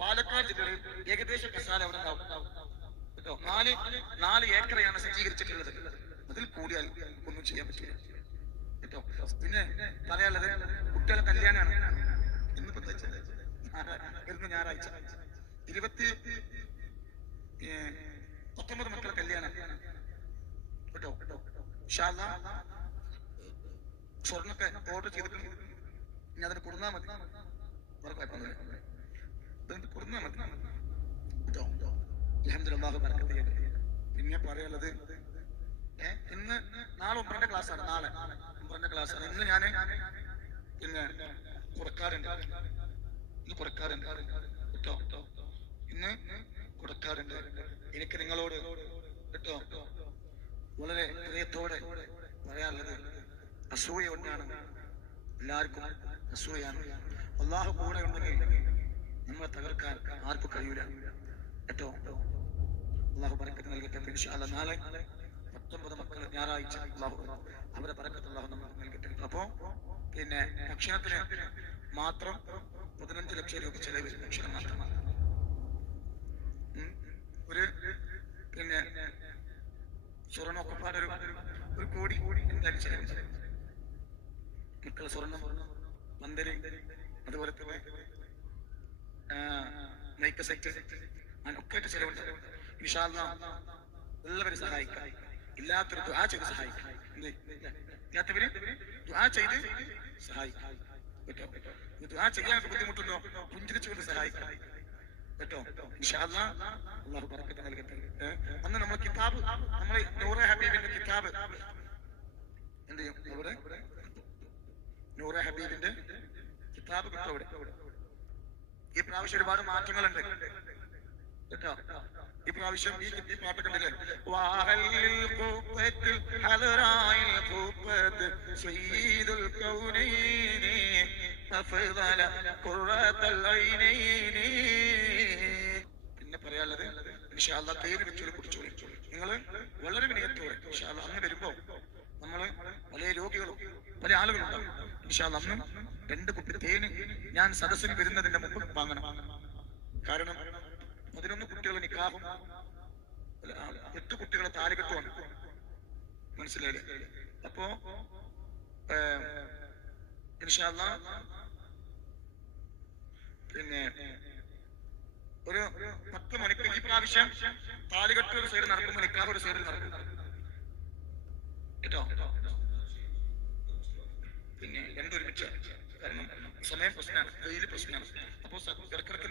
പാലക്കാട് ജില്ലയിൽ ഏകദേശം കസാല അവിടെ ഉണ്ടാവും കേട്ടോ. 4 ഏക്കറയാണ് സജ്ജീകരിച്ചിട്ടുള്ളത്. അതിൽ കൂടിയാൽ ഒന്നും ചെയ്യാൻ പറ്റില്ല കേട്ടോ. പിന്നെ പറയാനുള്ളത് കുട്ടികളെ കല്യാണമാണ്. ഇന്നിപ്പോ വരുന്ന ഞായറാഴ്ച 19 മക്കളെ കല്യാണം കേട്ടോ. സ്വർണ്ണൊക്കെ ഓർഡർ ചെയ്തിട്ടുണ്ട്. ഇനി അതിന് കൊടുന്നാ മതി, വേറെ കുഴപ്പമൊന്നുമില്ല. അതിന് കൊടുന്നാ മതി കേട്ടോ. അൽഹംദുലില്ലാഹ് ബറക്കത്ത് ചെയ്യട്ടെ. പിന്നെ പറയാനുള്ളത് ഇന്ന് നാളെ 9ന്റെ ക്ലാസ്സാണ്. നാളെ 9ന്റെ ക്ലാസ്സാണ്. ഇന്ന് ഞാൻ പിന്നെ കുറക്കാറുണ്ട്. ഇന്ന് കുറക്കാറുണ്ട് കേട്ടോ. ഇന്ന് കൊടുക്കാറുണ്ട്. എനിക്ക് നിങ്ങളോട് കേട്ടോ വളരെ ഹൃദയത്തോടെ പറയാനുള്ളത് അസൂയ കൊണ്ടാണ്. എല്ലാവർക്കും അസൂയാണ്. അല്ലാഹു കൂടെ ഉണ്ടെങ്കിൽ നമ്മളെ തകർക്കാൻ ആർക്കും കഴിയൂല കേട്ടോ. അല്ലാഹു ബറക്കത്ത് നൽകട്ടെ. ഇൻഷാ അല്ലാഹ് നാളെ 19 മക്കൾ ഞായറാഴ്ച അല്ലാഹു അവരെ ബറക്കത്ത് അല്ലാഹു നമുക്ക് നൽകട്ടെ. അപ്പോ പിന്നെ ഭക്ഷണത്തിന് മാത്രം 15 ലക്ഷം രൂപ ചെലവ് ഭക്ഷണം മാത്രമാണ്. ഒരു പിന്നെ സ്വർണ്ണമൊക്കെ ഒരു കോടി എന്തായാലും ചെലവ്. മക്കളെ സ്വർണ്ണം, പന്തല്, അതുപോലെ തന്നെ മൈക്ക് സെറ്റ്, ഒക്കെ ആയിട്ട് ചെലവുണ്ട്. ഇൻഷാ അല്ലാഹ് എല്ലാവരും സഹായിക്കാം. ഇല്ലാത്തൊരു ദുആ ചെയ്ത് സഹായിക്കാം. ഇല്ലാത്തവര് ദുആ ചെയ്ത് സഹായിക്കാം കേട്ടോ. ദുആ ചെയ്യാൻ ബുദ്ധിമുട്ടുണ്ടോ? പുഞ്ചിരിച്ചുകൊണ്ട് സഹായിക്കാം കേട്ടോ. ഇൻഷാ അല്ലാഹ് അല്ലാഹു ബറക്കത്ത് നൽകട്ടെ. അന്ന് നമ്മൾ കിതാബ്, നമ്മൾ നൂറെ ഹബീബിന്റെ കിതാബ് എന്ത് ചെയ്യും? അവിടെ നൂറെ ഹബീബിന്റെ കിതാബ് കിട്ടും അവിടെ. ഈ പ്രാവശ്യം ഒരുപാട് മാറ്റങ്ങളുണ്ട് കേട്ടോ. ഈ പ്രാവശ്യം ഈ പാട്ട് കണ്ടില്ലേ? പിന്നെ പറയാനുള്ളത് ഇൻഷാ അല്ലാഹ് തേന് വെച്ചൊരു കുടിച്ചോളി. നിങ്ങള് വളരെ വിനയത്തോടെ ഇൻഷാ അല്ലാഹ് അന്ന് വരുമ്പോ നമ്മള് വലിയ രോഗികളും പല ആളുകളുണ്ടാവും. ഇൻഷാ അല്ലാഹ് അന്ന് 2 കുപ്പി തേന് ഞാൻ സദസ്സിന് വരുന്നതിന്റെ മുമ്പ് വാങ്ങണം. കാരണം 11 കുട്ടികളെ നിക്കാഹും 8 കുട്ടികളെ താലികെട്ടുമാണ്. മനസ്സിലായില്ലേ? അപ്പോ ഇൻഷാ അല്ലാഹ് പിന്നെ ഒരു 10 മണിക്ക് ഈ പ്രാവശ്യം താലികെട്ട് ഒരു സൈഡ് നടക്കുമ്പോൾ നിക്കാഹ് ഒരു സൈഡിൽ നടക്കും കേട്ടോ. പിന്നെ രണ്ടും ഒരുമിച്ച്, കാരണം സമയം പ്രശ്നമാണ്, വെയിൽ പ്രശ്നമാണ്. അപ്പോൾ ഇടക്കിടക്ക്